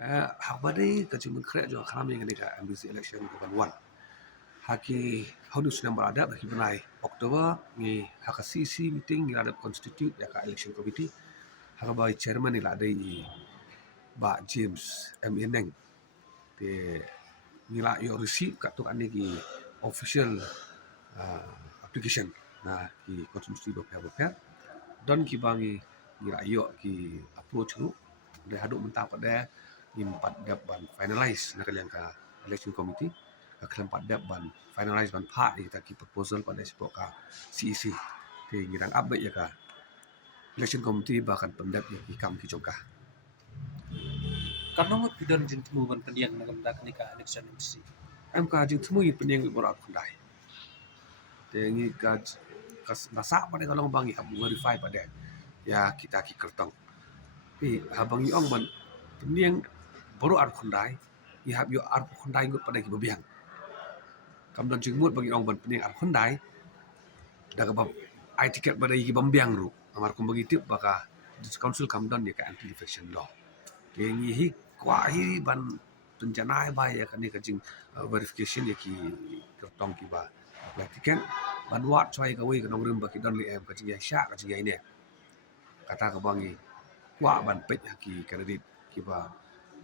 Habari kecil kre jo kram yang ni ka MBC election ko ban haki hodus number ada bagi benai Oktober ni haka CC meeting ni ada constitute ya ka election committee haka bai chairman ni ada i ba James M Eneng te ni la yo receive ka tu ani ki official application na ki constitute ba don ki bangi ni la yo ki approach ru de hadu mentah pada empat dap ban finalize na kalian ka election committee ka empat dap ban finalize ban pha kita ki proposal pada sebab ka CEC thì ngirang update ya ka election committee bahkan pendap ya ki kam ki jongka Karena mo pidon jin temu ban pendiang na gamdak ni ka election MC. em ka jing temu yi pening borak kundai te ngi ka nasa pada kalau bangi abu verify pada ya kita ki kertong pi habang yi ong ban pening baru ar kundai i hab yo ar kundai ngut pada ki bebiang kam don jing mut bagi ong ban pening ar kundai da ka bab ai tiket pada yi bambiang ru amar kum bagi tip baka this council kam don ya ka anti defection law ke ngi hi kwa hi ban rencana ba ya kan ka jing verification ya ki kertong ki ba apply tiket ban wat choi ka wei ka nong rim ba ki don li em ka jing ya sha ka jing ya ne kata ka bangi kwa ban pet ya ki candidate ki ba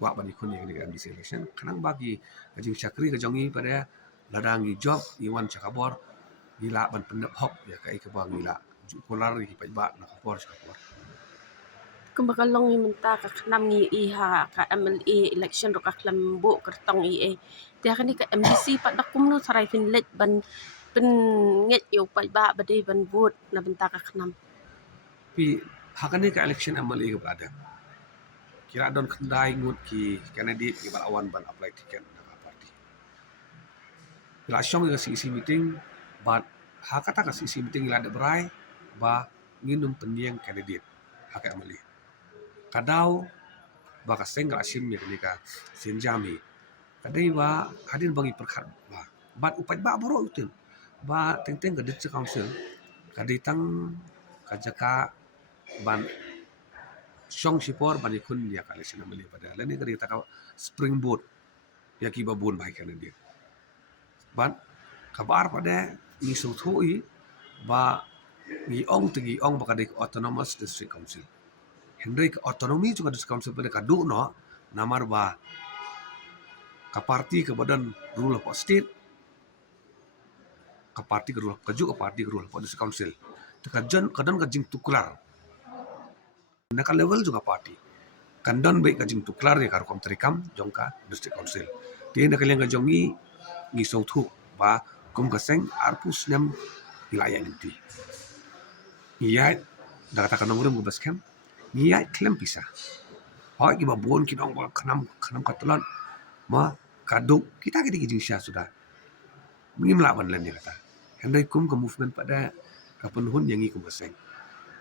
wa ban ikun yang di MBC election kanang bagi jing syakri ka jongi pada ladangi job iwan chakabor gila ban pendep hok ya kai ka bang gila kolar ki pai ba na kapor chakabor Kumbakalong ni menta ka kanam ni iha ka MLA election ro ka klambo kertong IE. Dia kan ni ka MDC pat dakum no sarai finlet ban pen nget yo pai ba badai ban vote na benta ka kanam. pi hakani ka election MLA ka ada kira don kendai ngut ki candidate ki awan ban apply tiket na ka party la syong ka CC meeting but hakata ka CC meeting la de berai ba nginum pendiang candidate haka MLA kadau ba ka sengga asim ya ka senjami kadai ba hadin bangi perkhat ba bat upat ba boro utin ba teng-teng ka district council kadai tang kajaka ban syong sipor bani kun ya kali sina mali pada lani kari taka springboard ya ki babun bai kan dia ban kabar pada ni sotoi ba ni ong tegi ong bakadik autonomous district council Hendrik autonomi juga district council pada kadu no namar ba ka parti ke badan rule of state ka parti ke rule kaju ka parti ke rule of district council kajan kadang kajing tukular naka level juga parti kandon baik kajing tuklar ya karkom terikam jongka district council dia nak kalian kajongi ngi sautu ba kum kaseng arpus nem wilayah inti iya dah katakan nomor mubas kem iya klem pisah hoi ki babon ki dong ba kanam katulan ma kaduk kita kidi kijing syah sudah mengimla ban len dia kata hendai kum ke movement pada kapenhun yang ngi kum kaseng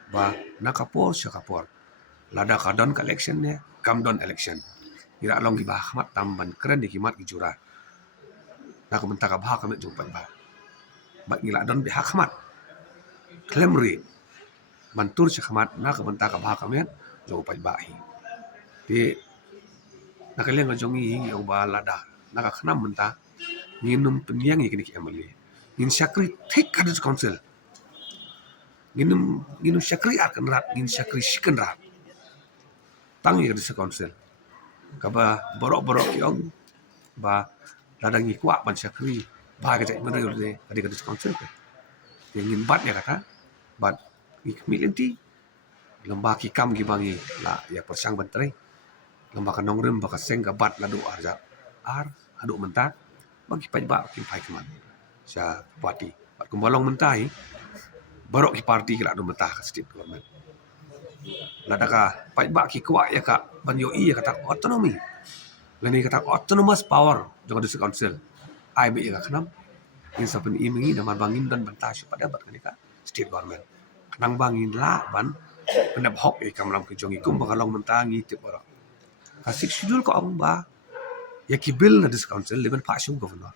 ba nakapor syakapor lada kadon ka election ne kamdon election ira long gi bah mat tamban keren di kimat gi jura na ko mentaka bah kamet jumpa ba ba ngila don bi hakmat klemri mantur syakmat na ko mentaka bah kamet jumpa ba hi di na kalian ngajongi yang ba lada na ka khnam menta nginum penyang gi kini emali ngin syakri take kadus council nginum syakri akan rat ngin syakri shikan rat tang ya di council kaba borok-borok yong ba ladang ikwa ban syakri ba ga jai mana yule kadi di council ke ngin bat ya kata bat ikmilenti lamba ki kam gi bangi la ya persang bantre lamba kanong rem ba kaseng ga bat ladu arja ar adu mentak bagi pai ba ki pai keman sya parti bat kumbalong mentai barok ki parti ki ladu mentah ka state government ladaka pai ba ki kwa ya ka ban yo iya kata autonomy lani kata autonomous power jong district council ai be ya kanam in sapen imingi namar bangin dan bantas pada bat ka state government kanang bangin la ban pendap hok e kam lam ki jongi kum bakalong mentangi tip ora kasik schedule ko ang ba ya ki bill na district council leben pa shu governor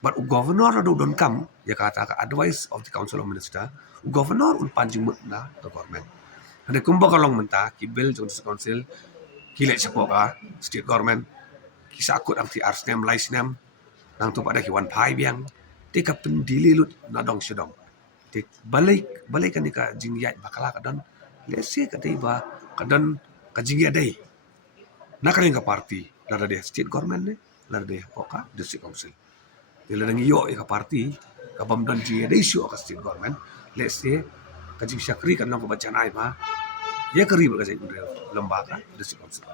but governor adu don kam ya kata ka advice of the council of minister governor un panjimut na the government ada kumba kalong menta ki bill jong council Kilet siapa ka state government kisah akut ang ti ars nem lais nem nang tu pada kiwan pai biang ti ka pendili lut nadong sedong ti balai kan ka jingyai bakala kadon lesi ka tiba kadon ka jingyai dai nakaling ka party lada dia state government ne lada dia poka district council ti lada ngiyo ka party ka bamdon jingyai dai sio ka state government lesi ka jing syakri kan nang ko baca nai ma ya kari ba ka lembaga district council